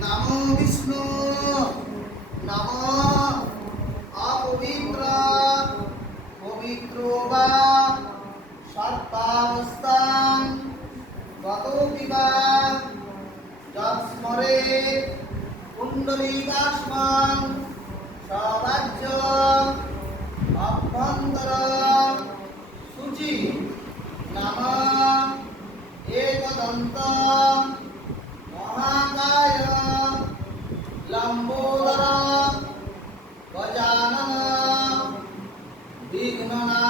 নমো বিষ্ণু নমো অপবিত্র পবিত্র বা সর্বাবস্থান গত বিবা যৎস্মরে কুণ্ডলীকাস্মান স্বরাজ্য অভ্যন্তর সূচি নাম একদন্ত não, não.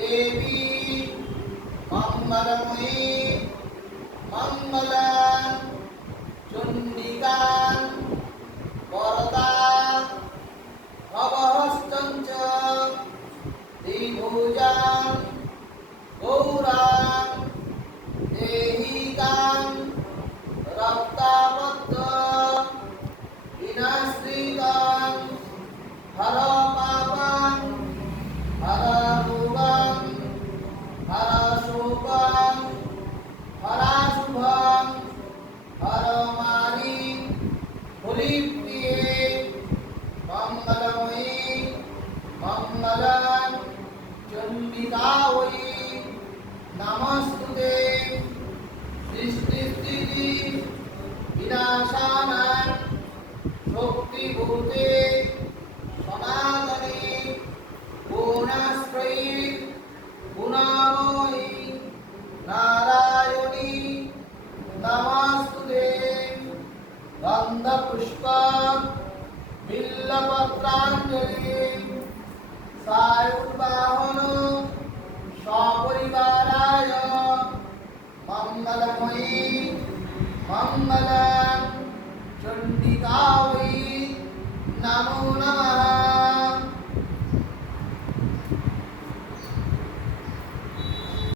দেবী মঙ্গলময়ী মঙ্গলান মঙ্গলং চণ্ডিকা ওই নমস্তুতে সৃষ্টিস্থিতি বিনাশানাং শক্তিভূতে সনাতনে গুণাশ্রয়ী গুণাময়ী নারায়ণী নমস্তুতে গন্ধপুষ্প বিল্লপত্রাঞ্জলি। মঙ্গলং